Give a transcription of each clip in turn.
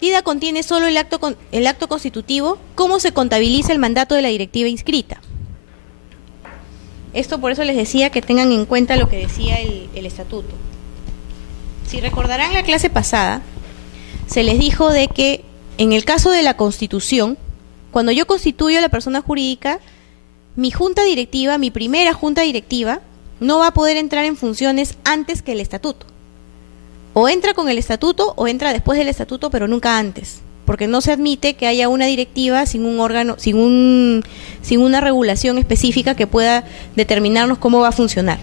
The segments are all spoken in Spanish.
partida contiene solo el acto constitutivo, ¿cómo se contabiliza el mandato de la directiva inscrita? Esto por eso les decía que tengan en cuenta lo que decía el estatuto. Si recordarán la clase pasada, se les dijo de que en el caso de la constitución, cuando yo constituyo a la persona jurídica, mi junta directiva, mi primera junta directiva, no va a poder entrar en funciones antes que el estatuto. O entra con el estatuto o entra después del estatuto, pero nunca antes, porque no se admite que haya una directiva sin un órgano, sin una regulación específica que pueda determinarnos cómo va a funcionar.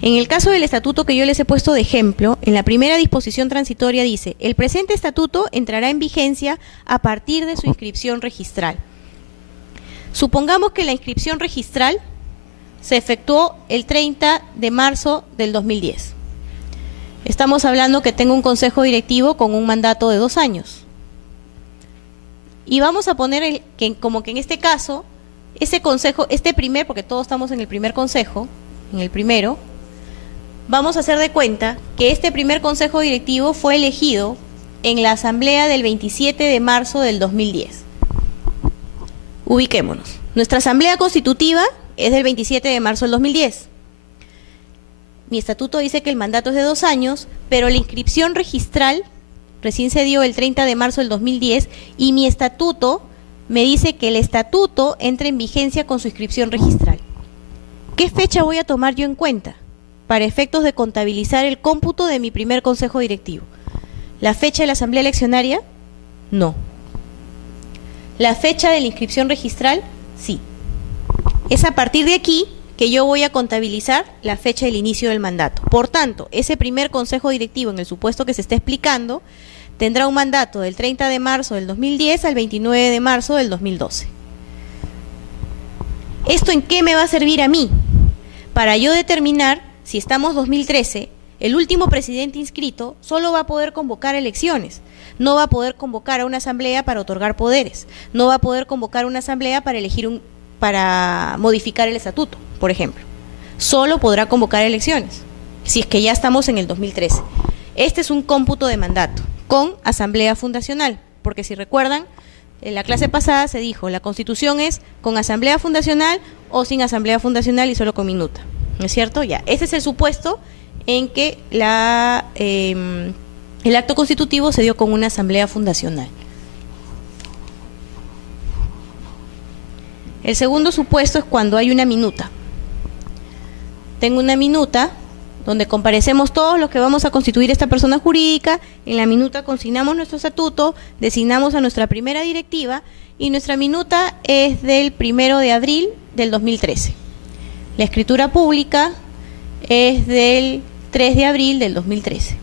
En el caso del estatuto que yo les he puesto de ejemplo, en la primera disposición transitoria dice: el presente estatuto entrará en vigencia a partir de su inscripción registral. Supongamos que la inscripción registral se efectuó el 30 de marzo del 2010. Estamos hablando que tengo un consejo directivo con un mandato de 2 años. Y vamos a poner como que en este caso, ese consejo, porque todos estamos en el primer consejo, en el primero, vamos a hacer de cuenta que este primer consejo directivo fue elegido en la asamblea del 27 de marzo del 2010. Ubiquémonos. Nuestra asamblea constitutiva es del 27 de marzo del 2010. Mi estatuto dice que el mandato es de 2 años, pero la inscripción registral recién se dio el 30 de marzo del 2010 y mi estatuto me dice que el estatuto entra en vigencia con su inscripción registral. ¿Qué fecha voy a tomar yo en cuenta para efectos de contabilizar el cómputo de mi primer consejo directivo? ¿La fecha de la asamblea eleccionaria? No. ¿La fecha de la inscripción registral? Sí. Es a partir de aquí que yo voy a contabilizar la fecha del inicio del mandato. Por tanto, ese primer consejo directivo, en el supuesto que se está explicando, tendrá un mandato del 30 de marzo del 2010 al 29 de marzo del 2012. ¿Esto en qué me va a servir a mí? Para yo determinar, si estamos 2013, el último presidente inscrito solo va a poder convocar elecciones, no va a poder convocar a una asamblea para otorgar poderes, no va a poder convocar una asamblea para modificar el estatuto, por ejemplo. Solo podrá convocar elecciones, si es que ya estamos en el 2013. Este es un cómputo de mandato con asamblea fundacional, porque si recuerdan, en la clase pasada se dijo, la Constitución es con asamblea fundacional o sin asamblea fundacional y solo con minuta, ¿no es cierto? Ya, ese es el supuesto en que el acto constitutivo se dio con una asamblea fundacional. El segundo supuesto es cuando hay una minuta. Tengo una minuta donde comparecemos todos los que vamos a constituir esta persona jurídica. En la minuta consignamos nuestro estatuto, designamos a nuestra primera directiva y nuestra minuta es del 1 de abril del 2013. La escritura pública es del 3 de abril del 2013.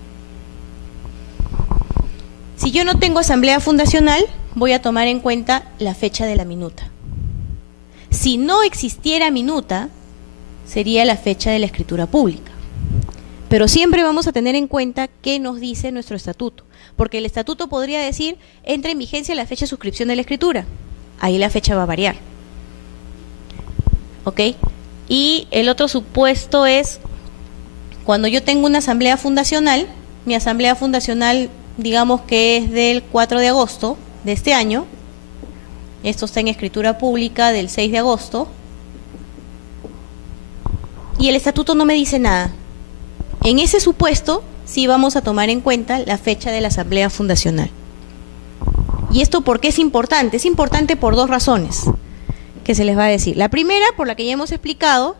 Si yo no tengo asamblea fundacional, voy a tomar en cuenta la fecha de la minuta. Si no existiera minuta, sería la fecha de la escritura pública. Pero siempre vamos a tener en cuenta qué nos dice nuestro estatuto, porque el estatuto podría decir, entra en vigencia la fecha de suscripción de la escritura. Ahí la fecha va a variar. ¿Ok? Y el otro supuesto es, cuando yo tengo una asamblea fundacional, mi asamblea fundacional, digamos que es del 4 de agosto de este año, esto está en escritura pública del 6 de agosto, y el estatuto no me dice nada. En ese supuesto, sí vamos a tomar en cuenta la fecha de la asamblea fundacional. ¿Y esto por qué es importante? Es importante por 2 razones que se les va a decir. La primera, por la que ya hemos explicado,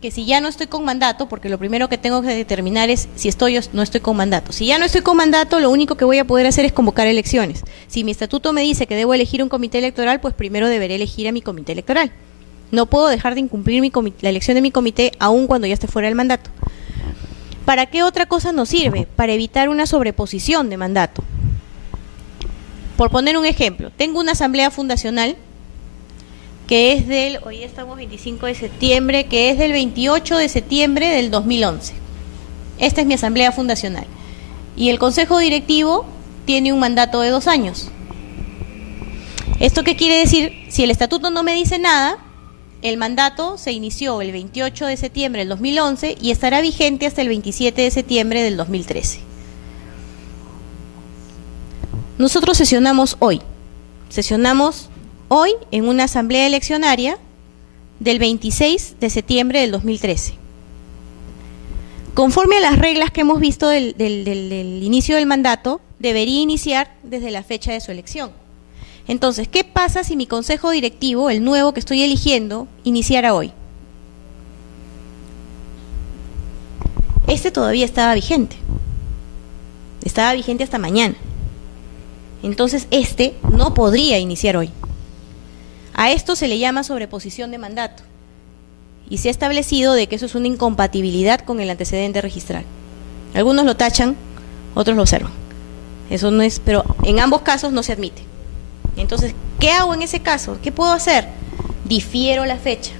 que si ya no estoy con mandato, porque lo primero que tengo que determinar es si estoy o no estoy con mandato. Si ya no estoy con mandato, lo único que voy a poder hacer es convocar elecciones. Si mi estatuto me dice que debo elegir un comité electoral, pues primero deberé elegir a mi comité electoral. No puedo dejar de incumplir la elección de mi comité aun cuando ya esté fuera del mandato. ¿Para qué otra cosa nos sirve? Para evitar una sobreposición de mandato. Por poner un ejemplo, tengo una asamblea fundacional que es hoy estamos 25 de septiembre, que es del 28 de septiembre del 2011. Esta es mi asamblea fundacional. Y el consejo directivo tiene un mandato de 2 años. ¿Esto qué quiere decir? Si el estatuto no me dice nada, el mandato se inició el 28 de septiembre del 2011 y estará vigente hasta el 27 de septiembre del 2013. Nosotros sesionamos hoy en una asamblea eleccionaria del 26 de septiembre del 2013. Conforme a las reglas que hemos visto del inicio del mandato, debería iniciar desde la fecha de su elección. Entonces, ¿qué pasa si mi consejo directivo, el nuevo que estoy eligiendo, iniciara hoy? Este todavía estaba vigente hasta mañana. Entonces, este no podría iniciar hoy. A esto se le llama sobreposición de mandato. Y se ha establecido de que eso es una incompatibilidad con el antecedente registral. Algunos lo tachan, otros lo observan. Eso no es, pero en ambos casos no se admite. Entonces, ¿qué hago en ese caso? ¿Qué puedo hacer? Difiero la fecha.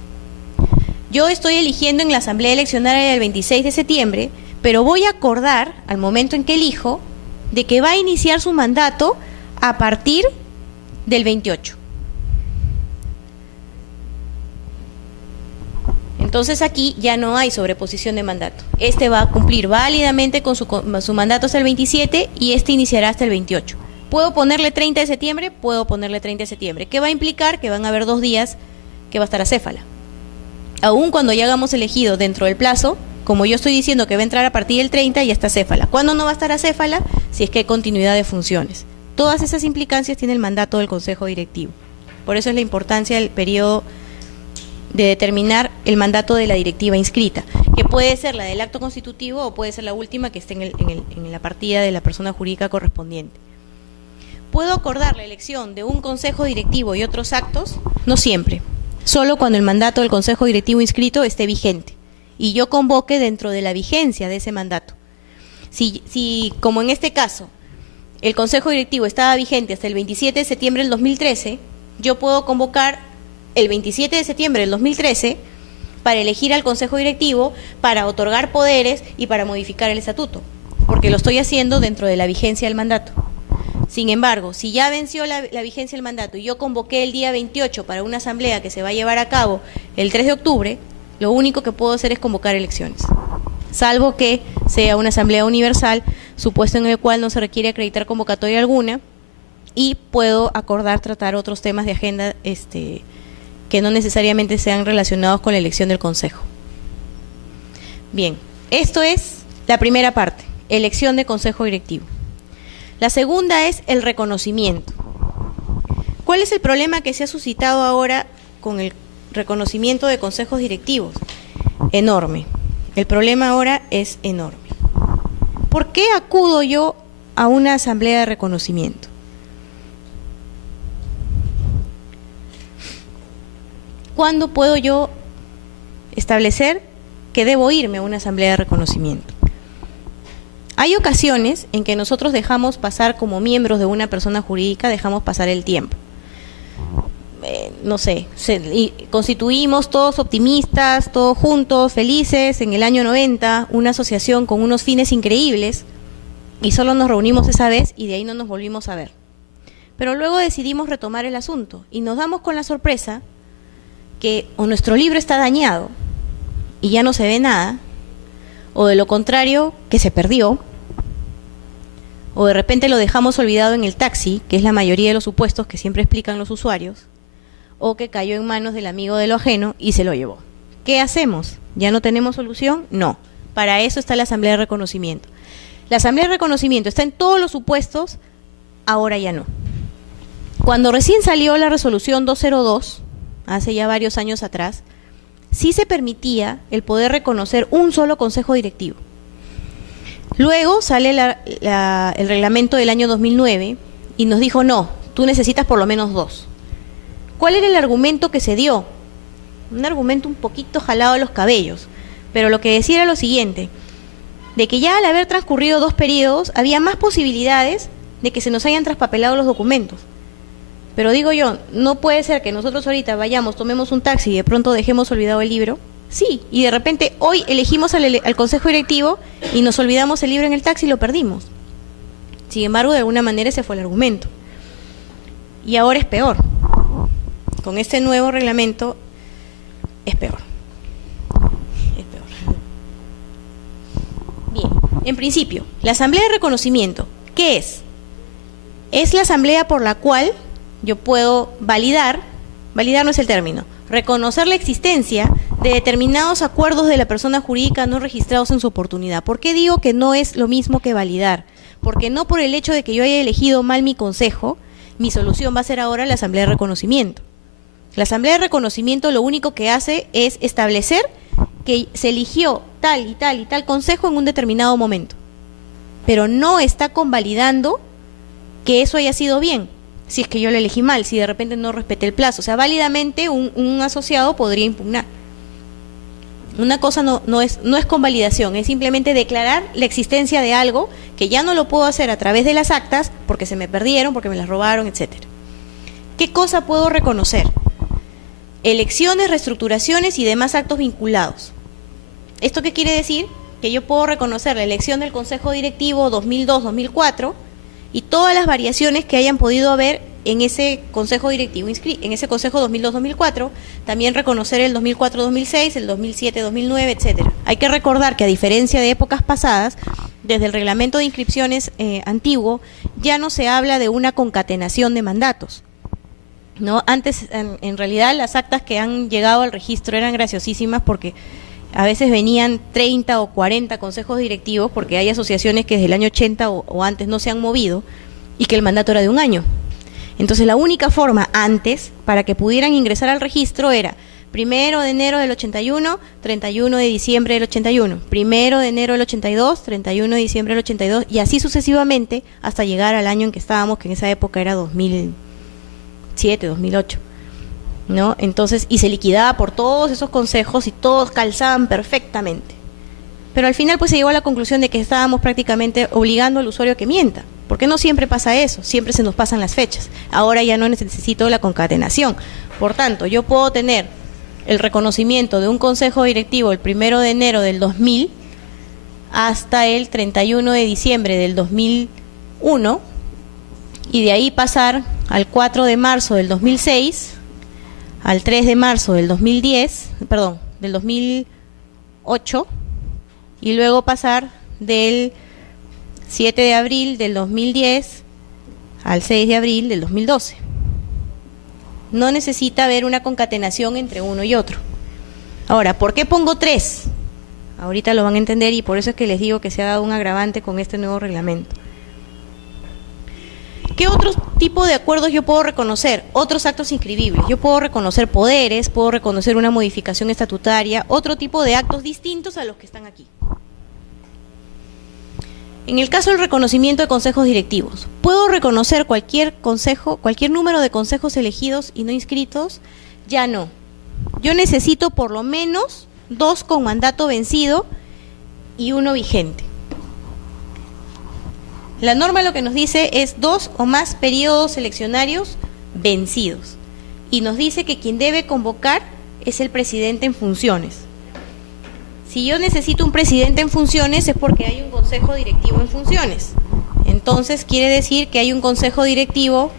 Yo estoy eligiendo en la asamblea eleccionaria del 26 de septiembre, pero voy a acordar, al momento en que elijo, de que va a iniciar su mandato a partir del 28. Entonces aquí ya no hay sobreposición de mandato. Este va a cumplir válidamente con su mandato hasta el 27 y este iniciará hasta el 28. ¿Puedo ponerle 30 de septiembre? Puedo ponerle 30 de septiembre. ¿Qué va a implicar? Que van a haber 2 días que va a estar acéfala. Aún cuando ya hayamos elegido dentro del plazo, como yo estoy diciendo que va a entrar a partir del 30, ya está acéfala. ¿Cuándo no va a estar acéfala? Si es que hay continuidad de funciones. Todas esas implicancias tiene el mandato del Consejo Directivo. Por eso es la importancia del periodo de determinar el mandato de la directiva inscrita, que puede ser la del acto constitutivo o puede ser la última que esté en la partida de la persona jurídica correspondiente. ¿Puedo acordar la elección de un consejo directivo y otros actos? No siempre, solo cuando el mandato del consejo directivo inscrito esté vigente y yo convoque dentro de la vigencia de ese mandato. Si como en este caso, el consejo directivo estaba vigente hasta el 27 de septiembre del 2013, yo puedo convocar el 27 de septiembre del 2013 para elegir al consejo directivo, para otorgar poderes y para modificar el estatuto, porque lo estoy haciendo dentro de la vigencia del mandato. Sin embargo, si ya venció la vigencia del mandato y yo convoqué el día 28 para una asamblea que se va a llevar a cabo el 3 de octubre, lo único que puedo hacer es convocar elecciones, salvo que sea una asamblea universal, supuesto en el cual no se requiere acreditar convocatoria alguna, y puedo acordar tratar otros temas de agenda que no necesariamente sean relacionados con la elección del consejo. Bien, esto es la primera parte, elección de consejo directivo. La segunda es el reconocimiento. ¿Cuál es el problema que se ha suscitado ahora con el reconocimiento de consejos directivos? Enorme. El problema ahora es enorme. ¿Por qué acudo yo a una asamblea de reconocimiento? ¿Cuándo puedo yo establecer que debo irme a una asamblea de reconocimiento? Hay ocasiones en que nosotros dejamos pasar, como miembros de una persona jurídica, dejamos pasar el tiempo. Constituimos todos optimistas, todos juntos, felices, en el año 90, una asociación con unos fines increíbles, y solo nos reunimos esa vez y de ahí no nos volvimos a ver. Pero luego decidimos retomar el asunto y nos damos con la sorpresa que o nuestro libro está dañado y ya no se ve nada, o de lo contrario, que se perdió, o de repente lo dejamos olvidado en el taxi, que es la mayoría de los supuestos que siempre explican los usuarios, o que cayó en manos del amigo de lo ajeno y se lo llevó. ¿Qué hacemos? ¿Ya no tenemos solución? No. Para eso está la asamblea de reconocimiento. La asamblea de reconocimiento está en todos los supuestos, ahora ya no. Cuando recién salió la resolución 202, hace ya varios años atrás, sí se permitía el poder reconocer un solo consejo directivo. Luego sale el reglamento del año 2009 y nos dijo, no, tú necesitas por lo menos 2. ¿Cuál era el argumento que se dio? Un argumento un poquito jalado de los cabellos, pero lo que decía era lo siguiente, de que ya al haber transcurrido 2 periodos había más posibilidades de que se nos hayan traspapelado los documentos. Pero digo yo, no puede ser que nosotros ahorita vayamos, tomemos un taxi y de pronto dejemos olvidado el libro. Sí, y de repente hoy elegimos al consejo directivo y nos olvidamos el libro en el taxi y lo perdimos. Sin embargo, de alguna manera ese fue el argumento. Y ahora es peor. Con este nuevo reglamento es peor. Es peor. Bien, en principio, la asamblea de reconocimiento, ¿qué es? Es la asamblea por la cual yo puedo validar no es el término, reconocer la existencia de determinados acuerdos de la persona jurídica no registrados en su oportunidad. ¿Por qué digo que no es lo mismo que validar? Porque no por el hecho de que yo haya elegido mal mi consejo, mi solución va a ser ahora la asamblea de reconocimiento. La asamblea de reconocimiento lo único que hace es establecer que se eligió tal y tal y tal consejo en un determinado momento, pero no está convalidando que eso haya sido bien, si es que yo lo elegí mal, si de repente no respeté el plazo. O sea, válidamente un asociado podría impugnar. Una cosa no es convalidación, es simplemente declarar la existencia de algo que ya no lo puedo hacer a través de las actas porque se me perdieron, porque me las robaron, etcétera. ¿Qué cosa puedo reconocer? Elecciones, reestructuraciones y demás actos vinculados. ¿Esto qué quiere decir? Que yo puedo reconocer la elección del Consejo Directivo 2002-2004 y todas las variaciones que hayan podido haber en ese Consejo Directivo, en ese Consejo 2002-2004, también reconocer el 2004-2006, el 2007-2009, etcétera. Hay que recordar que a diferencia de épocas pasadas, desde el reglamento de inscripciones antiguo, ya no se habla de una concatenación de mandatos, ¿no? Antes, en realidad, las actas que han llegado al registro eran graciosísimas porque a veces venían 30 o 40 consejos directivos, porque hay asociaciones que desde el año 80 o antes no se han movido y que el mandato era de un año. Entonces la única forma antes para que pudieran ingresar al registro era 1 de enero del 81, 31 de diciembre del 81, 1 de enero del 82, 31 de diciembre del 82 y así sucesivamente hasta llegar al año en que estábamos, que en esa época era 2007, 2008. ¿No? Entonces, y se liquidaba por todos esos consejos y todos calzaban perfectamente. Pero al final pues se llegó a la conclusión de que estábamos prácticamente obligando al usuario a que mienta, porque no siempre pasa eso, siempre se nos pasan las fechas. Ahora ya no necesito la concatenación. Por tanto, yo puedo tener el reconocimiento de un consejo directivo el 1 de enero del 2000 hasta el 31 de diciembre del 2001 y de ahí pasar al 4 de marzo del 2006 al 3 de marzo del 2010, perdón, del 2008, y luego pasar del 7 de abril del 2010 al 6 de abril del 2012. No necesita haber una concatenación entre uno y otro. Ahora, ¿por qué pongo 3? Ahorita lo van a entender y por eso es que les digo que se ha dado un agravante con este nuevo reglamento. ¿Qué otros tipos de acuerdos yo puedo reconocer? Otros actos inscribibles. Yo puedo reconocer poderes, puedo reconocer una modificación estatutaria, otro tipo de actos distintos a los que están aquí. En el caso del reconocimiento de consejos directivos, ¿puedo reconocer cualquier consejo, cualquier número de consejos elegidos y no inscritos? Ya no. Yo necesito por lo menos 2 con mandato vencido y 1 vigente. La norma lo que nos dice es 2 o más periodos eleccionarios vencidos. Y nos dice que quien debe convocar es el presidente en funciones. Si yo necesito un presidente en funciones es porque hay un consejo directivo en funciones. Entonces quiere decir que hay un consejo directivo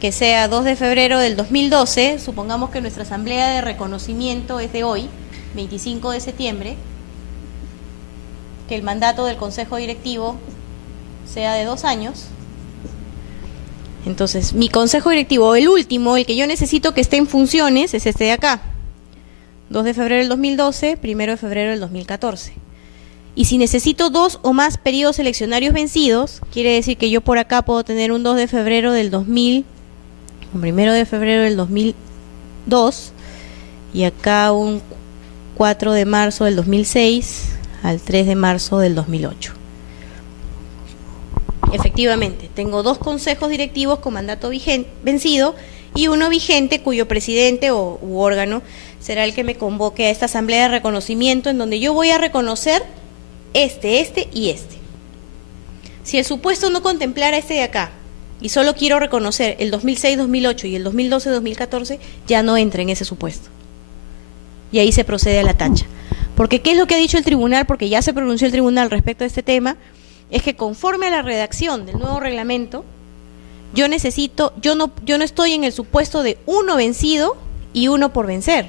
que sea 2 de febrero del 2012, supongamos que nuestra asamblea de reconocimiento es de hoy, 25 de septiembre, que el mandato del consejo directivo sea de 2 años. Entonces, mi consejo directivo, el último, el que yo necesito que esté en funciones, es este de acá. 2 de febrero del 2012, 1 de febrero del 2014. Y si necesito 2 o más periodos eleccionarios vencidos, quiere decir que yo por acá puedo tener un 2 de febrero del 2000, un 1 de febrero del 2002, y acá un 4 de marzo del 2006 al 3 de marzo del 2008. Efectivamente, tengo 2 consejos directivos con mandato vencido y 1 vigente cuyo presidente u órgano será el que me convoque a esta asamblea de reconocimiento en donde yo voy a reconocer este y este. Si el supuesto no contemplara este de acá y solo quiero reconocer el 2006-2008 y el 2012-2014, ya no entra en ese supuesto. Y ahí se procede a la tacha. Porque ¿qué es lo que ha dicho el tribunal? Porque ya se pronunció el tribunal respecto a este tema. Es que conforme a la redacción del nuevo reglamento, yo no estoy en el supuesto de 1 vencido y 1 por vencer.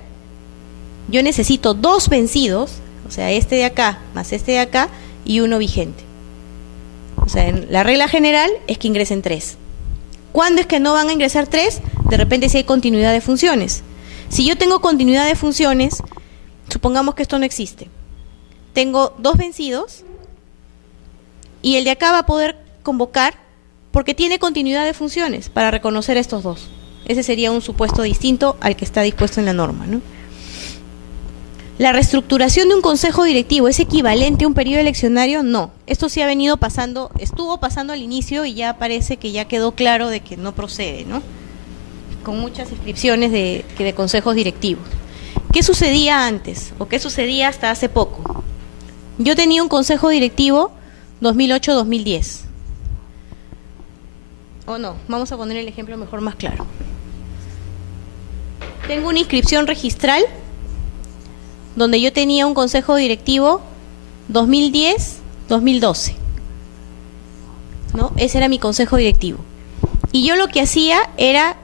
Yo necesito 2 vencidos, o sea, este de acá más este de acá y 1 vigente. O sea, la regla general es que ingresen 3. ¿Cuándo es que no van a ingresar 3? De repente si hay continuidad de funciones. Si yo tengo continuidad de funciones, supongamos que esto no existe. Tengo 2 vencidos y el de acá va a poder convocar porque tiene continuidad de funciones para reconocer estos 2. Ese sería un supuesto distinto al que está dispuesto en la norma, ¿no? ¿La reestructuración de un consejo directivo es equivalente a un periodo eleccionario? No. Esto sí ha venido pasando, estuvo pasando al inicio y ya parece que ya quedó claro de que no procede, ¿no? Con muchas inscripciones de consejos directivos. ¿Qué sucedía antes? ¿O qué sucedía hasta hace poco? Yo tenía un consejo directivo 2008-2010. O no, vamos a poner el ejemplo mejor más claro. Tengo una inscripción registral donde yo tenía un consejo directivo 2010-2012, ¿no? Ese era mi consejo directivo. Y yo lo que hacía era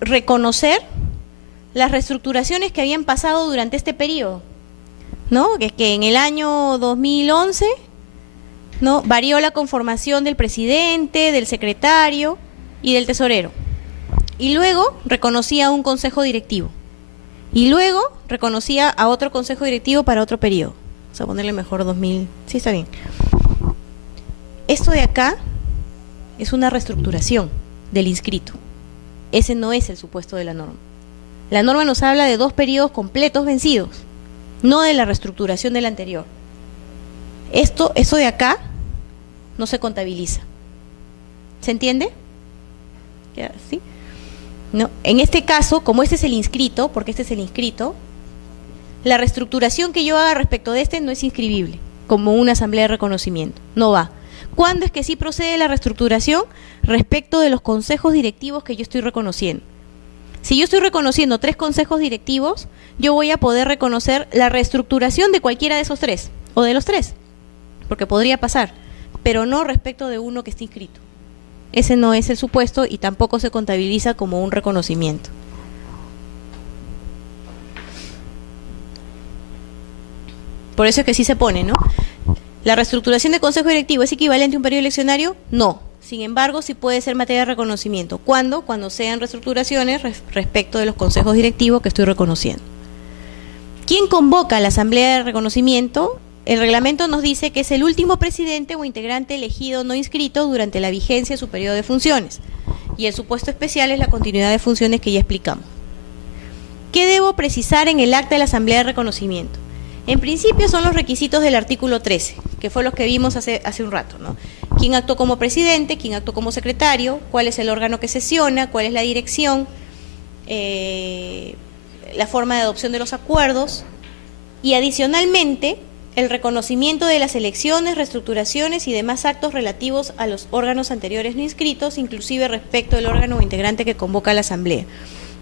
reconocer las reestructuraciones que habían pasado durante este periodo, ¿no? Que en el año 2011, ¿no?, varió la conformación del presidente, del secretario y del tesorero. Y luego reconocía un consejo directivo. Y luego reconocía a otro consejo directivo para otro periodo. Vamos a ponerle mejor 2000. Sí, está bien. Esto de acá es una reestructuración del inscrito. Ese no es el supuesto de la norma. La norma nos habla de 2 periodos completos vencidos, no de la reestructuración del anterior. Esto de acá no se contabiliza. ¿Se entiende? ¿Sí? No, en este caso, como este es el inscrito, porque este es el inscrito, la reestructuración que yo haga respecto de este no es inscribible, como una asamblea de reconocimiento, no va. ¿Cuándo es que sí procede la reestructuración? Respecto de los consejos directivos que yo estoy reconociendo. Si yo estoy reconociendo 3 consejos directivos, yo voy a poder reconocer la reestructuración de cualquiera de esos 3, o de los 3, porque podría pasar, pero no respecto de uno que esté inscrito. Ese no es el supuesto y tampoco se contabiliza como un reconocimiento. Por eso es que sí se pone, ¿no? ¿La reestructuración de consejo directivo es equivalente a un periodo eleccionario? No. Sin embargo, sí puede ser materia de reconocimiento. ¿Cuándo? Cuando sean reestructuraciones respecto de los consejos directivos que estoy reconociendo. ¿Quién convoca a la asamblea de reconocimiento? El reglamento nos dice que es el último presidente o integrante elegido no inscrito durante la vigencia de su periodo de funciones. Y el supuesto especial es la continuidad de funciones que ya explicamos. ¿Qué debo precisar en el acta de la asamblea de reconocimiento? En principio son los requisitos del artículo 13, que fue los que vimos hace un rato, ¿no? ¿Quién actuó como presidente? ¿Quién actuó como secretario? ¿Cuál es el órgano que sesiona? ¿Cuál es la dirección? La forma de adopción de los acuerdos. Y adicionalmente, el reconocimiento de las elecciones, reestructuraciones y demás actos relativos a los órganos anteriores no inscritos, inclusive respecto del órgano o integrante que convoca a la asamblea.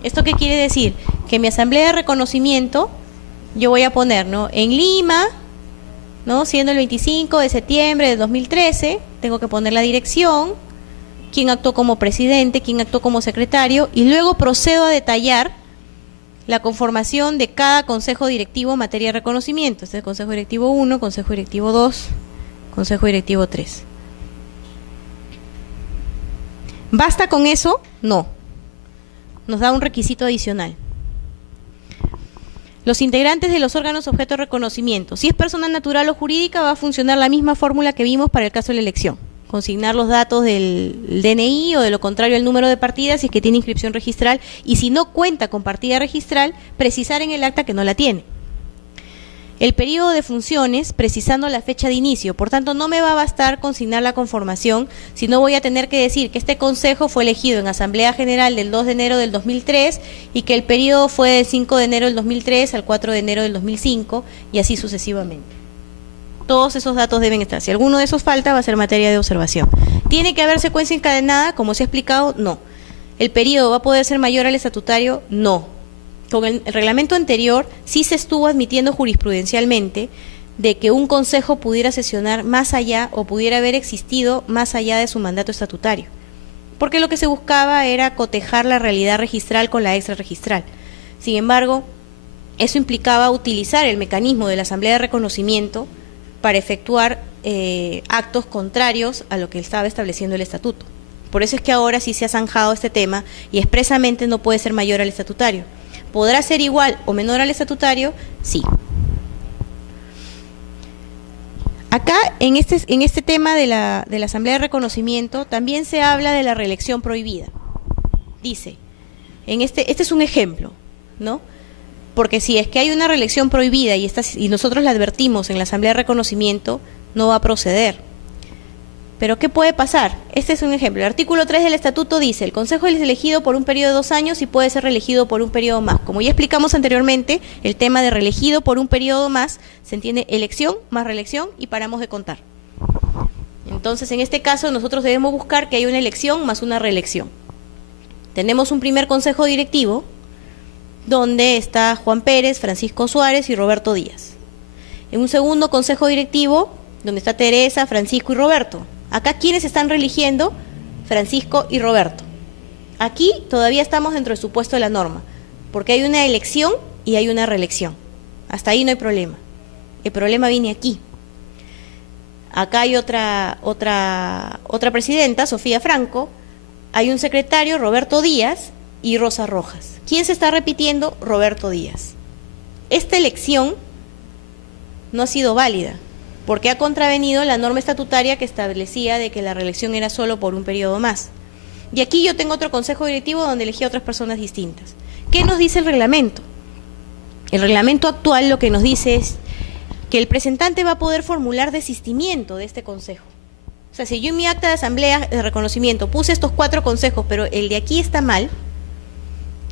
¿Esto qué quiere decir? Que mi asamblea de reconocimiento, yo voy a poner, ¿no?, en Lima, ¿no?, siendo el 25 de septiembre de 2013, tengo que poner la dirección, quién actuó como presidente, quién actuó como secretario, y luego procedo a detallar la conformación de cada consejo directivo en materia de reconocimiento. Este es el consejo directivo 1, consejo directivo 2, consejo directivo 3. ¿Basta con eso? No. Nos da un requisito adicional. Los integrantes de los órganos objeto de reconocimiento. Si es persona natural o jurídica, va a funcionar la misma fórmula que vimos para el caso de la elección. Consignar los datos del DNI o de lo contrario el número de partida si es que tiene inscripción registral, y si no cuenta con partida registral, precisar en el acta que no la tiene. El periodo de funciones, precisando la fecha de inicio. Por tanto, no me va a bastar consignar la conformación, sino voy a tener que decir que este consejo fue elegido en Asamblea General del 2 de enero del 2003 y que el periodo fue del 5 de enero del 2003 al 4 de enero del 2005 y así sucesivamente. Todos esos datos deben estar. Si alguno de esos falta, va a ser materia de observación. ¿Tiene que haber secuencia encadenada? Como se ha explicado, no. ¿El periodo va a poder ser mayor al estatutario? No. Con el reglamento anterior sí se estuvo admitiendo jurisprudencialmente de que un consejo pudiera sesionar más allá o pudiera haber existido más allá de su mandato estatutario, porque lo que se buscaba era cotejar la realidad registral con la extrarregistral. Sin embargo, eso implicaba utilizar el mecanismo de la asamblea de reconocimiento para efectuar actos contrarios a lo que estaba estableciendo el estatuto. Por eso es que ahora sí se ha zanjado este tema y expresamente no puede ser mayor al estatutario. ¿Podrá ser igual o menor al estatutario? Sí. Acá, en este tema de la Asamblea de Reconocimiento, también se habla de la reelección prohibida. Dice, este es un ejemplo, ¿no? Porque si es que hay una reelección prohibida y nosotros la advertimos en la Asamblea de Reconocimiento, no va a proceder. Pero ¿qué puede pasar? Este es un ejemplo. El artículo 3 del Estatuto dice, el Consejo es elegido por un periodo de 2 años y puede ser reelegido por un periodo más. Como ya explicamos anteriormente, el tema de reelegido por un periodo más, se entiende elección más reelección y paramos de contar. Entonces, en este caso, nosotros debemos buscar que haya una elección más una reelección. Tenemos un primer Consejo Directivo, donde está Juan Pérez, Francisco Suárez y Roberto Díaz. En un segundo Consejo Directivo, donde está Teresa, Francisco y Roberto. Acá, ¿quiénes están reeligiendo? Francisco y Roberto. Aquí todavía estamos dentro del supuesto de la norma, porque hay una elección y hay una reelección. Hasta ahí no hay problema. El problema viene aquí. Acá hay otra presidenta, Sofía Franco, hay un secretario, Roberto Díaz, y Rosa Rojas. ¿Quién se está repitiendo? Roberto Díaz. Esta elección no ha sido válida, porque ha contravenido la norma estatutaria que establecía de que la reelección era solo por un periodo más. Y aquí yo tengo otro consejo directivo donde elegí a otras personas distintas. ¿Qué nos dice el reglamento? El reglamento actual lo que nos dice es que el presentante va a poder formular desistimiento de este consejo. O sea, si yo en mi acta de asamblea de reconocimiento puse estos 4 consejos, pero el de aquí está mal,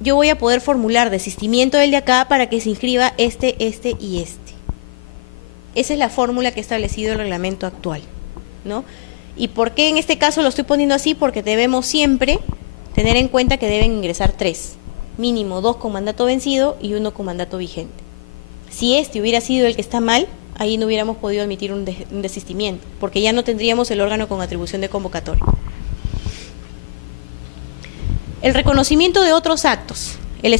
yo voy a poder formular desistimiento del de acá para que se inscriba este y este. Esa es la fórmula que ha establecido el reglamento actual, ¿no? ¿Y por qué en este caso lo estoy poniendo así? Porque debemos siempre tener en cuenta que deben ingresar 3, mínimo 2 con mandato vencido y 1 con mandato vigente. Si este hubiera sido el que está mal, ahí no hubiéramos podido admitir un desistimiento, porque ya no tendríamos el órgano con atribución de convocatoria. El reconocimiento de otros actos. El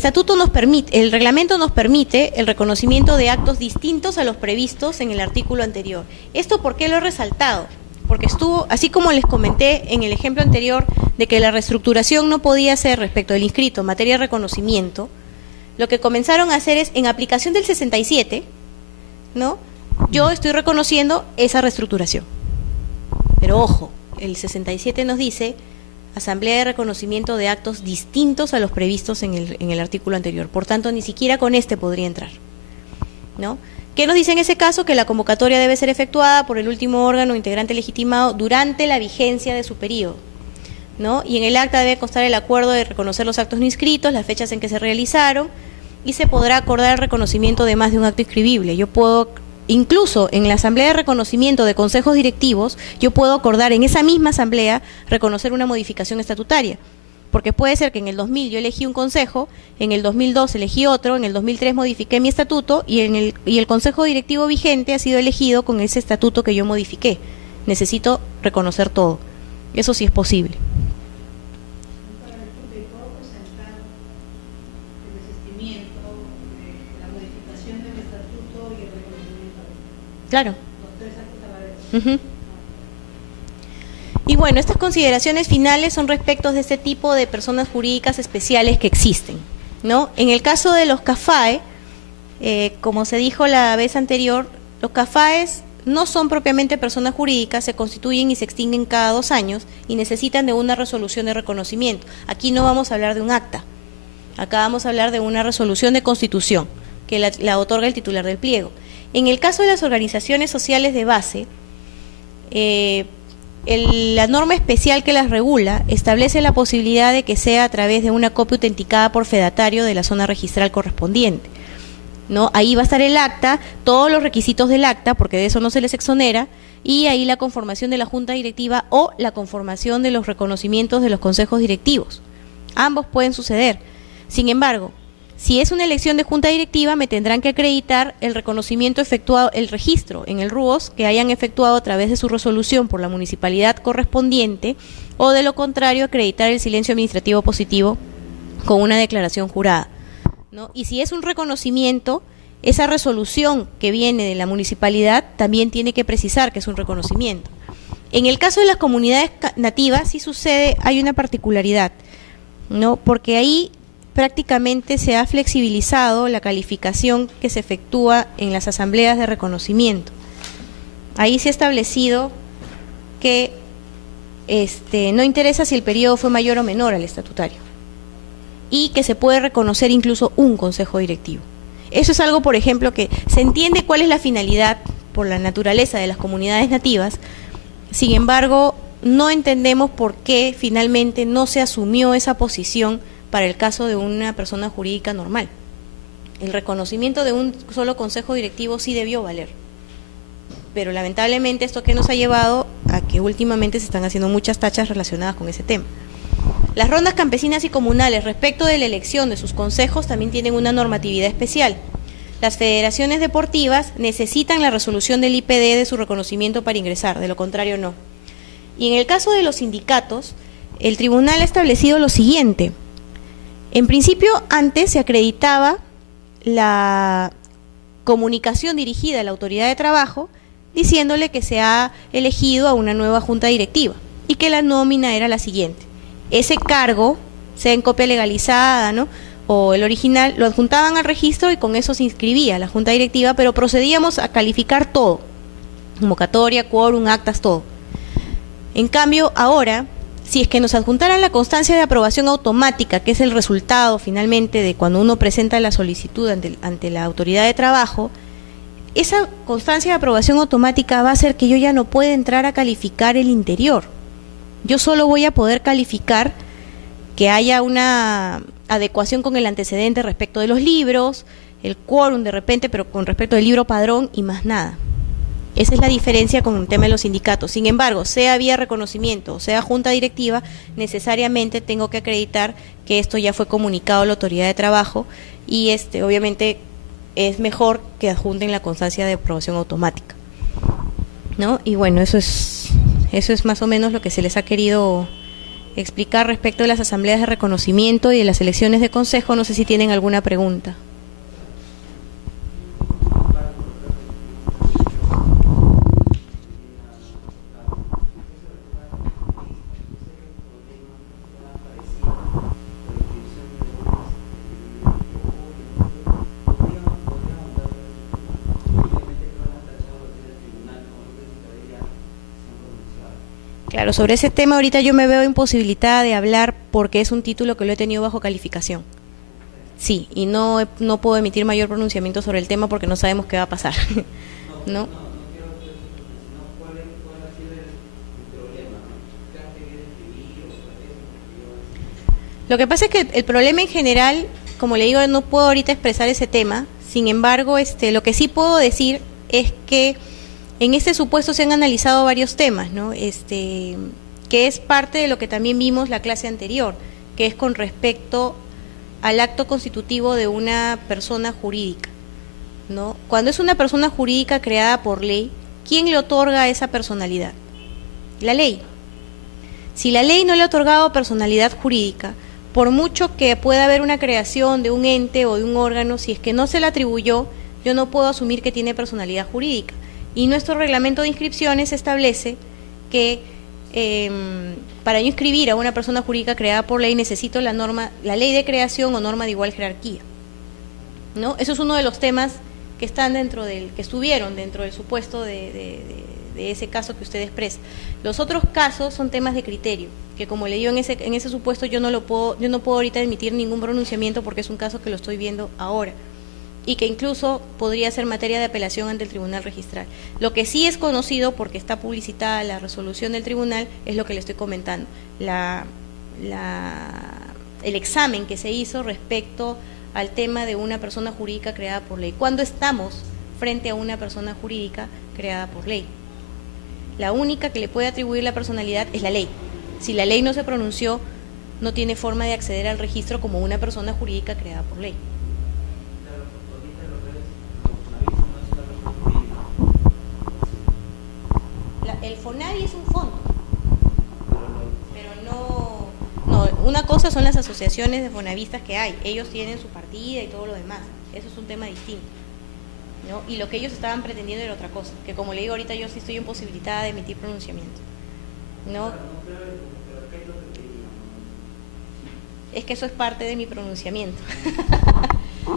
reglamento nos permite el reconocimiento de actos distintos a los previstos en el artículo anterior. ¿Esto por qué lo he resaltado? Porque estuvo, así como les comenté en el ejemplo anterior, de que la reestructuración no podía ser respecto del inscrito en materia de reconocimiento, lo que comenzaron a hacer es, en aplicación del 67, ¿no? Yo estoy reconociendo esa reestructuración. Pero ojo, el 67 nos dice Asamblea de Reconocimiento de actos distintos a los previstos en el artículo anterior. Por tanto, ni siquiera con este podría entrar, ¿no? ¿Qué nos dice en ese caso? Que la convocatoria debe ser efectuada por el último órgano integrante legitimado durante la vigencia de su periodo, ¿no? Y en el acta debe constar el acuerdo de reconocer los actos no inscritos, las fechas en que se realizaron, y se podrá acordar el reconocimiento de más de un acto inscribible. Yo puedo, incluso en la asamblea de reconocimiento de consejos directivos, yo puedo acordar en esa misma asamblea reconocer una modificación estatutaria, porque puede ser que en el 2000 yo elegí un consejo, en el 2002 elegí otro, en el 2003 modifiqué mi estatuto y el consejo directivo vigente ha sido elegido con ese estatuto que yo modifiqué. Necesito reconocer todo. Eso sí es posible. Claro. Y bueno, estas consideraciones finales son respecto de este tipo de personas jurídicas especiales que existen, ¿no? En el caso de los CAFAE, como se dijo la vez anterior, los CAFAES no son propiamente personas jurídicas, se constituyen y se extinguen cada 2 años y necesitan de una resolución de reconocimiento. Aquí no vamos a hablar de un acta, acá vamos a hablar de una resolución de constitución que la otorga el titular del pliego. En el caso de las organizaciones sociales de base, la norma especial que las regula establece la posibilidad de que sea a través de una copia autenticada por fedatario de la zona registral correspondiente, ¿no? Ahí va a estar el acta, todos los requisitos del acta, porque de eso no se les exonera, y ahí la conformación de la junta directiva o la conformación de los reconocimientos de los consejos directivos. Ambos pueden suceder. Sin embargo, si es una elección de junta directiva, me tendrán que acreditar el reconocimiento efectuado, el registro en el RUOS que hayan efectuado a través de su resolución por la municipalidad correspondiente, o de lo contrario, acreditar el silencio administrativo positivo con una declaración jurada, ¿no? Y si es un reconocimiento, esa resolución que viene de la municipalidad también tiene que precisar que es un reconocimiento. En el caso de las comunidades nativas sí sucede, hay una particularidad, ¿no? Porque ahí prácticamente se ha flexibilizado la calificación que se efectúa en las asambleas de reconocimiento. Ahí se ha establecido que no interesa si el periodo fue mayor o menor al estatutario y que se puede reconocer incluso un consejo directivo. Eso es algo, por ejemplo, que se entiende cuál es la finalidad por la naturaleza de las comunidades nativas. Sin embargo, no entendemos por qué finalmente no se asumió esa posición para el caso de una persona jurídica normal. El reconocimiento de un solo consejo directivo sí debió valer, pero lamentablemente esto que nos ha llevado a que últimamente se están haciendo muchas tachas relacionadas con ese tema. Las rondas campesinas y comunales respecto de la elección de sus consejos también tienen una normatividad especial. Las federaciones deportivas necesitan la resolución del IPD de su reconocimiento para ingresar, de lo contrario no. Y en el caso de los sindicatos, el tribunal ha establecido lo siguiente. En principio, antes se acreditaba la comunicación dirigida a la autoridad de trabajo diciéndole que se ha elegido a una nueva junta directiva y que la nómina era la siguiente. Ese cargo, sea en copia legalizada, ¿no?, o el original, lo adjuntaban al registro y con eso se inscribía la junta directiva, pero procedíamos a calificar todo, convocatoria, quórum, actas, todo. En cambio, ahora, si es que nos adjuntaran la constancia de aprobación automática, que es el resultado finalmente de cuando uno presenta la solicitud ante la autoridad de trabajo, esa constancia de aprobación automática va a hacer que yo ya no pueda entrar a calificar el interior. Yo solo voy a poder calificar que haya una adecuación con el antecedente respecto de los libros, el quórum de repente, pero con respecto del libro padrón y más nada. Esa es la diferencia con el tema de los sindicatos. Sin embargo, sea vía reconocimiento o sea junta directiva, necesariamente tengo que acreditar que esto ya fue comunicado a la autoridad de trabajo y obviamente es mejor que adjunten la constancia de aprobación automática, ¿no? Y bueno, eso es más o menos lo que se les ha querido explicar respecto de las asambleas de reconocimiento y de las elecciones de consejo. No sé si tienen alguna pregunta. Claro, sobre ese tema ahorita yo me veo imposibilitada de hablar porque es un título que lo he tenido bajo calificación. Sí, y no puedo emitir mayor pronunciamiento sobre el tema porque no sabemos qué va a pasar, ¿no? Lo que pasa es que el problema en general, como le digo, no puedo ahorita expresar ese tema. Sin embargo, lo que sí puedo decir es que en este supuesto se han analizado varios temas, ¿no? Que es parte de lo que también vimos la clase anterior, que es con respecto al acto constitutivo de una persona jurídica, ¿no? Cuando es una persona jurídica creada por ley, ¿quién le otorga esa personalidad? La ley. Si la ley no le ha otorgado personalidad jurídica, por mucho que pueda haber una creación de un ente o de un órgano, si es que no se le atribuyó, yo no puedo asumir que tiene personalidad jurídica. Y nuestro reglamento de inscripciones establece que para yo inscribir a una persona jurídica creada por ley necesito la ley de creación o norma de igual jerarquía, ¿no? Eso es uno de los temas que estuvieron dentro del supuesto de ese caso que usted expresa. Los otros casos son temas de criterio, que como le digo en ese supuesto yo no puedo ahorita emitir ningún pronunciamiento porque es un caso que lo estoy viendo ahora y que incluso podría ser materia de apelación ante el tribunal registral. Lo que sí es conocido, porque está publicitada la resolución del tribunal, es lo que le estoy comentando, el examen que se hizo respecto al tema de una persona jurídica creada por ley. ¿Cuándo estamos frente a una persona jurídica creada por ley? La única que le puede atribuir la personalidad es la ley. Si la ley no se pronunció, no tiene forma de acceder al registro como una persona jurídica creada por ley. El FONAVI es un fondo, pero no, una cosa son las asociaciones de fonavistas que hay, ellos tienen su partida y todo lo demás, eso es un tema distinto. ¿no? Y lo que ellos estaban pretendiendo era otra cosa, que como le digo ahorita, yo sí estoy imposibilitada de emitir pronunciamiento, ¿no? Es que eso es parte de mi pronunciamiento.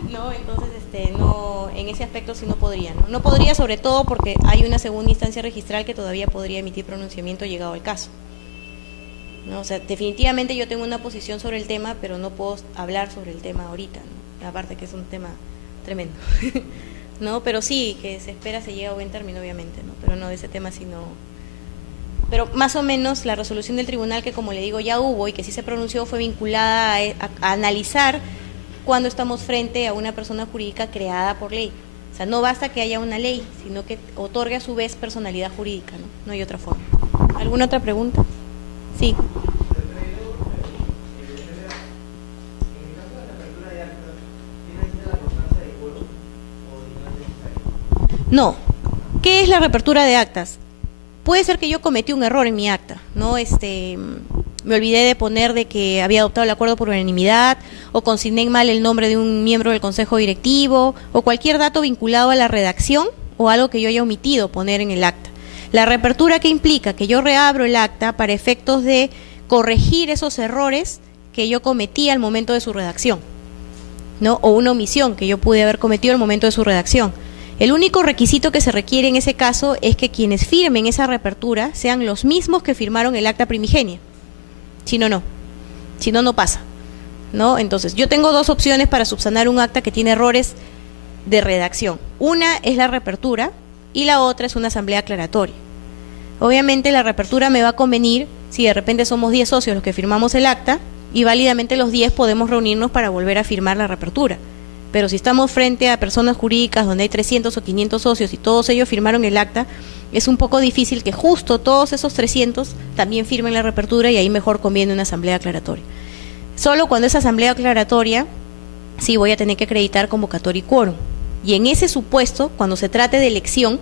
No, entonces no, en ese aspecto sí no podría, ¿no? No podría, sobre todo porque hay una segunda instancia registral que todavía podría emitir pronunciamiento llegado el caso, ¿no? O sea, definitivamente yo tengo una posición sobre el tema, pero no puedo hablar sobre el tema ahorita, ¿no? Aparte que es un tema tremendo. No, pero sí, que se espera se llegue a buen término, obviamente, ¿no? Pero no, de ese tema sí no. Pero más o menos la resolución del tribunal, que como le digo ya hubo y que sí se pronunció, fue vinculada a analizar cuando estamos frente a una persona jurídica creada por ley. O sea, no basta que haya una ley, sino que otorgue a su vez personalidad jurídica, ¿no? No hay otra forma. ¿Alguna otra pregunta? Sí. No. ¿Qué es la reapertura de actas? Puede ser que yo cometí un error en mi acta, ¿no? Me olvidé de poner de que había adoptado el acuerdo por unanimidad, o consigné mal el nombre de un miembro del consejo directivo, o cualquier dato vinculado a la redacción o algo que yo haya omitido poner en el acta. La reapertura, ¿qué implica? Que yo reabro el acta para efectos de corregir esos errores que yo cometí al momento de su redacción, ¿no? O una omisión que yo pude haber cometido al momento de su redacción. El único requisito que se requiere en ese caso es que quienes firmen esa reapertura sean los mismos que firmaron el acta primigenia. Si no, no. Si no, no pasa, ¿no? Entonces, yo tengo dos opciones para subsanar un acta que tiene errores de redacción. Una es la reapertura y la otra es una asamblea aclaratoria. Obviamente la reapertura me va a convenir si de repente somos 10 socios los que firmamos el acta y válidamente los 10 podemos reunirnos para volver a firmar la reapertura. Pero si estamos frente a personas jurídicas donde hay 300 o 500 socios y todos ellos firmaron el acta, es un poco difícil que justo todos esos 300 también firmen la reapertura y ahí mejor conviene una asamblea aclaratoria. Solo cuando esa asamblea aclaratoria, sí voy a tener que acreditar convocatoria y quórum. Y en ese supuesto, cuando se trate de elección,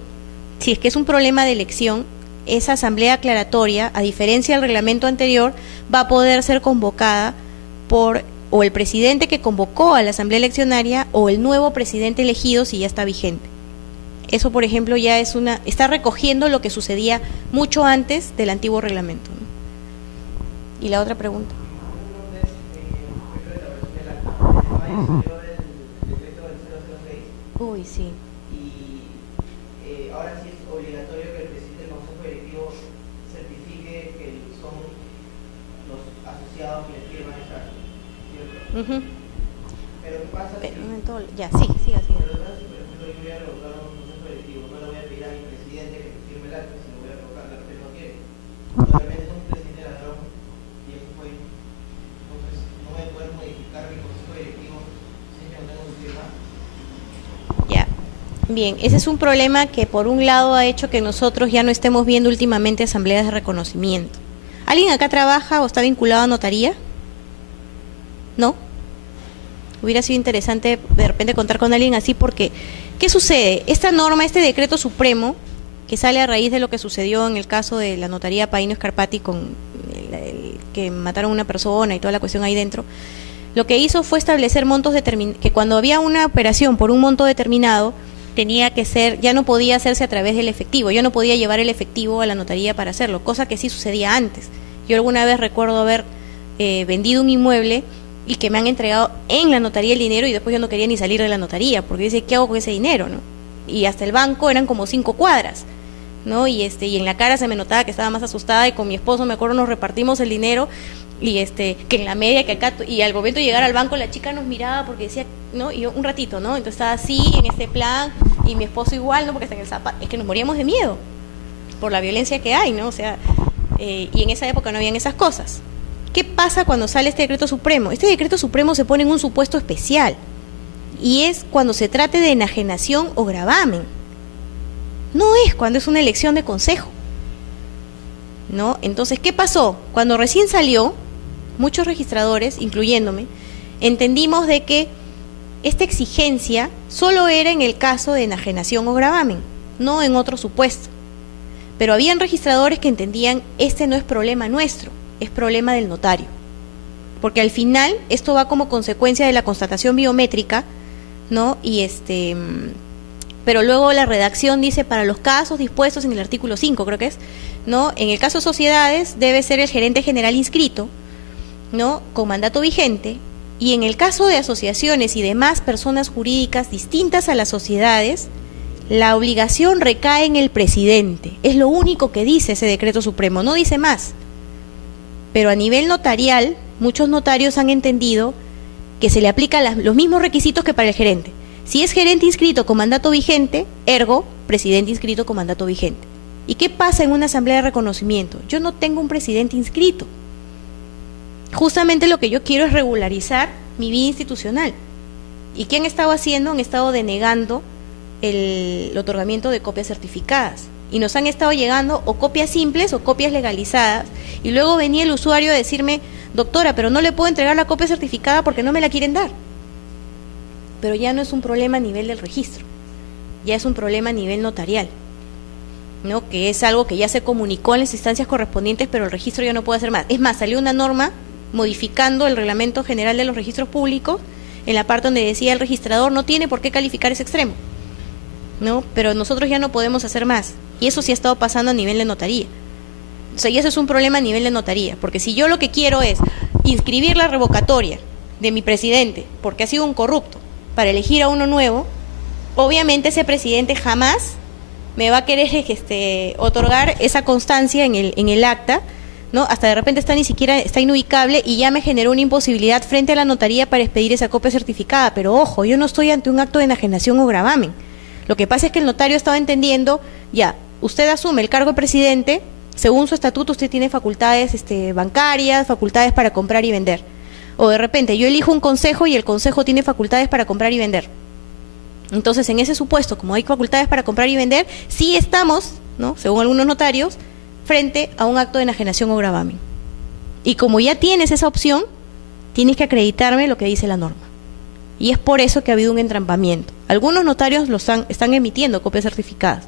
si es que es un problema de elección, esa asamblea aclaratoria, a diferencia del reglamento anterior, va a poder ser convocada por o el presidente que convocó a la asamblea eleccionaria o el nuevo presidente elegido si ya está vigente. Eso, por ejemplo, ya está recogiendo lo que sucedía mucho antes del antiguo reglamento, ¿no? ¿Y la otra pregunta? Uy, sí. Y ahora sí es obligatorio que el presidente del Consejo Directivo certifique que son los asociados que le firman esa acta, ¿cierto? Pero ¿qué pasa si... Ya, sí, siga. Pero ¿qué pasa si, por ejemplo, yo voy a revocar a un Consejo Directivo? No le voy a pedir a mi presidente que me firme el acta, si lo voy a revocar, la repente no quiere. Obviamente es un presidente ladrón y eso fue... Entonces no voy a poder modificar mi Consejo Directivo si yo no tengo mi firma. Ya. Bien, ese es un problema que por un lado ha hecho que nosotros ya no estemos viendo últimamente asambleas de reconocimiento. ¿Alguien acá trabaja o está vinculado a notaría? ¿No? Hubiera sido interesante de repente contar con alguien así porque, ¿qué sucede? Esta norma, este decreto supremo, que sale a raíz de lo que sucedió en el caso de la notaría Paino Scarpati con que mataron a una persona y toda la cuestión ahí dentro, lo que hizo fue establecer montos que cuando había una operación por un monto determinado, tenía que ser, ya no podía hacerse a través del efectivo, yo no podía llevar el efectivo a la notaría para hacerlo, cosa que sí sucedía antes. Yo alguna vez recuerdo haber vendido un inmueble y que me han entregado en la notaría el dinero y después yo no quería ni salir de la notaría, porque dice, ¿qué hago con ese dinero, no? Y hasta el banco eran como 5 cuadras, ¿no? Y en la cara se me notaba que estaba más asustada y con mi esposo, me acuerdo, nos repartimos el dinero y que en la media que acá, y al momento de llegar al banco la chica nos miraba porque decía, ¿no? Y yo un ratito, ¿no? Entonces estaba así, en este plan, y mi esposo igual, ¿no? Porque está en el zapato, es que nos moríamos de miedo por la violencia que hay, ¿no? O sea, y en esa época no habían esas cosas. ¿Qué pasa cuando sale este decreto supremo? Este decreto supremo se pone en un supuesto especial y es cuando se trate de enajenación o gravamen. No es cuando es una elección de consejo, ¿no? Entonces, ¿qué pasó? Cuando recién salió, muchos registradores, incluyéndome, entendimos de que esta exigencia solo era en el caso de enajenación o gravamen, no en otro supuesto. Pero habían registradores que entendían, este no es problema nuestro, es problema del notario. Porque al final esto va como consecuencia de la constatación biométrica, ¿no? pero luego la redacción dice para los casos dispuestos en el artículo 5, creo que es, ¿no? En el caso de sociedades debe ser el gerente general inscrito, ¿no? Con mandato vigente, y en el caso de asociaciones y demás personas jurídicas distintas a las sociedades, la obligación recae en el presidente. Es lo único que dice ese decreto supremo, no dice más. Pero a nivel notarial, muchos notarios han entendido que se le aplican los mismos requisitos que para el gerente. Si es gerente inscrito con mandato vigente, ergo, presidente inscrito con mandato vigente. ¿Y qué pasa en una asamblea de reconocimiento? Yo no tengo un presidente inscrito. Justamente lo que yo quiero es regularizar mi vida institucional. ¿Y qué han estado haciendo? Han estado denegando el otorgamiento de copias certificadas. Y nos han estado llegando o copias simples o copias legalizadas. Y luego venía el usuario a decirme, doctora, pero no le puedo entregar la copia certificada porque no me la quieren dar. Pero ya no es un problema a nivel del registro, ya es un problema a nivel notarial, ¿no? Que es algo que ya se comunicó en las instancias correspondientes, pero el registro ya no puede hacer más. Es más, salió una norma modificando el Reglamento General de los Registros Públicos en la parte donde decía el registrador no tiene por qué calificar ese extremo, ¿no? Pero nosotros ya no podemos hacer más, y eso sí ha estado pasando a nivel de notaría. O sea, y eso es un problema a nivel de notaría, porque si yo lo que quiero es inscribir la revocatoria de mi presidente porque ha sido un corrupto para elegir a uno nuevo, obviamente ese presidente jamás me va a querer otorgar esa constancia en el acta, ¿no? Hasta de repente está inubicable y ya me generó una imposibilidad frente a la notaría para expedir esa copia certificada. Pero ojo, yo no estoy ante un acto de enajenación o gravamen. Lo que pasa es que el notario estaba entendiendo, ya, usted asume el cargo de presidente, según su estatuto usted tiene facultades bancarias, facultades para comprar y vender. O de repente yo elijo un consejo y el consejo tiene facultades para comprar y vender. Entonces, en ese supuesto, como hay facultades para comprar y vender, sí estamos, ¿no?, según algunos notarios, frente a un acto de enajenación o gravamen. Y como ya tienes esa opción, tienes que acreditarme lo que dice la norma. Y es por eso que ha habido un entrampamiento. Algunos notarios están emitiendo copias certificadas.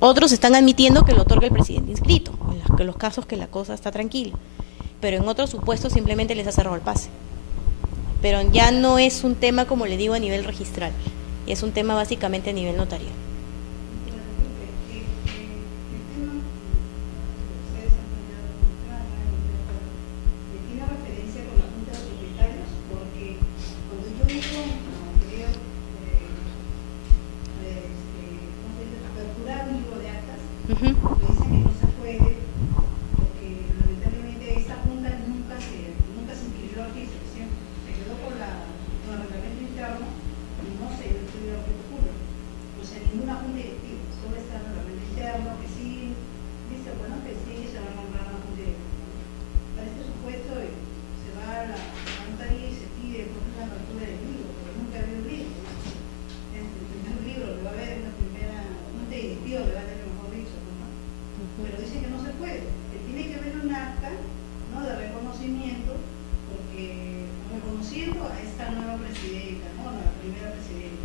Otros están admitiendo que lo otorgue el presidente inscrito, en los casos que la cosa está tranquila. Pero en otros supuestos simplemente les ha cerrado el pase. Pero ya no es un tema, como le digo, a nivel registral, y es un tema básicamente a nivel notarial. Dicen que no se puede porque lamentablemente esta junta nunca se inscribió al registro, se quedó con el reglamento interno y no se inscribió al registro público. O sea, ninguna junta directiva, solo está el reglamento interno que sí dice, bueno, que sí se va a nombrar una junta directiva. Para este supuesto se va a la notaría y se pide por una apertura del libro, pero nunca ha habido un libro. El primer libro lo va a haber en la primera junta directiva, le va a tener mejor dicho. Pero dice que no se puede, que tiene que haber un acta, ¿no?, de reconocimiento, porque reconociendo a esta nueva presidenta, ¿no?, la primera presidenta.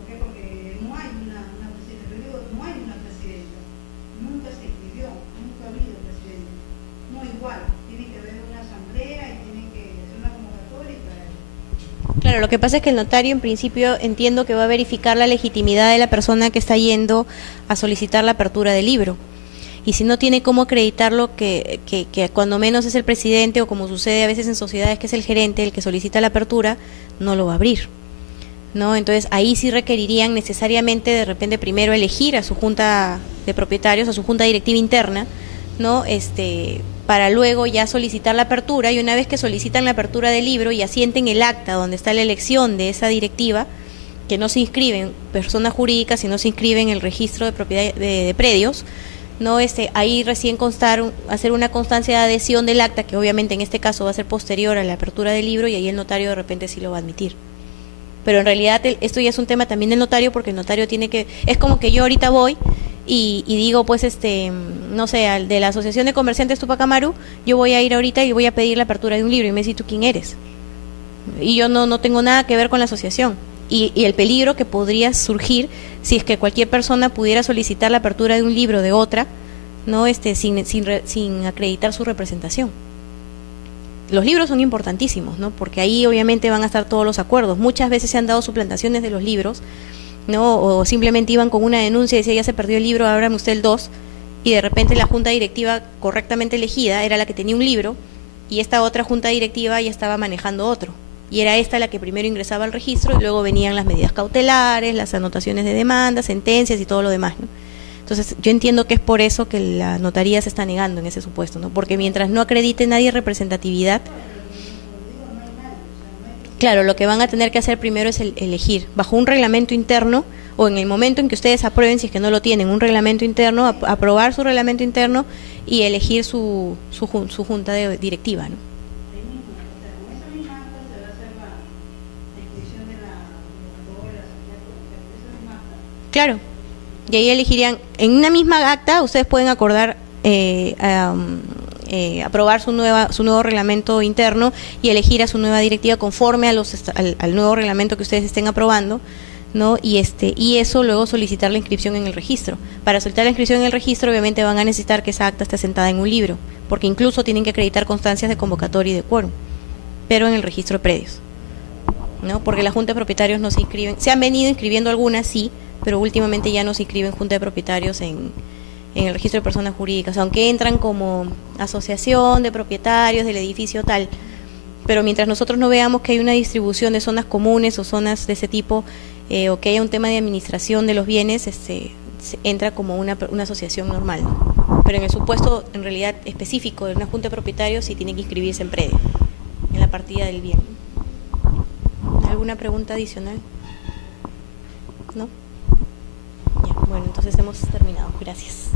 ¿Por qué? Porque no hay una presidenta, pero digo, no hay una presidenta, nunca se escribió, nunca ha habido presidenta. No igual, tiene que haber una asamblea y tiene que hacer una convocatoria y para eso. Claro, lo que pasa es que el notario en principio entiendo que va a verificar la legitimidad de la persona que está yendo a solicitar la apertura del libro. Y si no tiene cómo acreditarlo, que cuando menos es el presidente, o como sucede a veces en sociedades que es el gerente el que solicita la apertura, no lo va a abrir, ¿no? Entonces ahí sí requerirían necesariamente de repente primero elegir a su junta de propietarios, a su junta directiva interna, ¿no? Para luego ya solicitar la apertura, y una vez que solicitan la apertura del libro y asienten el acta donde está la elección de esa directiva, que no se inscriben personas jurídicas, sino se inscriben en el registro de propiedad de predios, no ahí recién hacer una constancia de adhesión del acta, que obviamente en este caso va a ser posterior a la apertura del libro, y ahí el notario de repente sí lo va a admitir. Pero en realidad esto ya es un tema también del notario, porque el notario tiene que, es como que yo ahorita voy y digo, pues no sé, al de la Asociación de Comerciantes Tupac Amaru, yo voy a ir ahorita y voy a pedir la apertura de un libro, y me dice, ¿tú quién eres? Y yo no tengo nada que ver con la asociación. Y el peligro que podría surgir si es que cualquier persona pudiera solicitar la apertura de un libro de otra, no sin acreditar su representación. Los libros son importantísimos, ¿no? Porque ahí obviamente van a estar todos los acuerdos. Muchas veces se han dado suplantaciones de los libros, ¿no? O simplemente iban con una denuncia y decía, ya se perdió el libro, ábrame usted el 2, y de repente la junta directiva correctamente elegida era la que tenía un libro, y esta otra junta directiva ya estaba manejando otro. Y era esta la que primero ingresaba al registro y luego venían las medidas cautelares, las anotaciones de demanda, sentencias y todo lo demás, ¿no? Entonces, yo entiendo que es por eso que la notaría se está negando en ese supuesto, ¿no? Porque mientras no acredite nadie representatividad, claro, lo que van a tener que hacer primero es elegir, bajo un reglamento interno, o en el momento en que ustedes aprueben, si es que no lo tienen, un reglamento interno, aprobar su reglamento interno y elegir su junta directiva, ¿no? Ahí mismo, o sea, con esa misma acta se va a hacer la inscripción de la convocatoria, esa misma acta. Claro, y ahí elegirían, en una misma acta ustedes pueden acordar aprobar su nuevo reglamento interno y elegir a su nueva directiva conforme a al nuevo reglamento que ustedes estén aprobando, ¿no? Y eso luego solicitar la inscripción en el registro. Para solicitar la inscripción en el registro, obviamente van a necesitar que esa acta esté sentada en un libro, porque incluso tienen que acreditar constancias de convocatoria y de quórum, pero en el registro de predios, ¿no? Porque las juntas de propietarios no se inscriben, se han venido inscribiendo algunas, sí, pero últimamente ya no se inscriben junta de propietarios en el registro de personas jurídicas, aunque entran como asociación de propietarios del edificio tal, pero mientras nosotros no veamos que hay una distribución de zonas comunes o zonas de ese tipo, o que haya un tema de administración de los bienes, se entra como una asociación normal, ¿no? Pero en el supuesto, en realidad, específico de una junta de propietarios, sí tiene que inscribirse en predio, en la partida del bien. ¿Alguna pregunta adicional? ¿No? Ya, bueno, entonces hemos terminado. Gracias.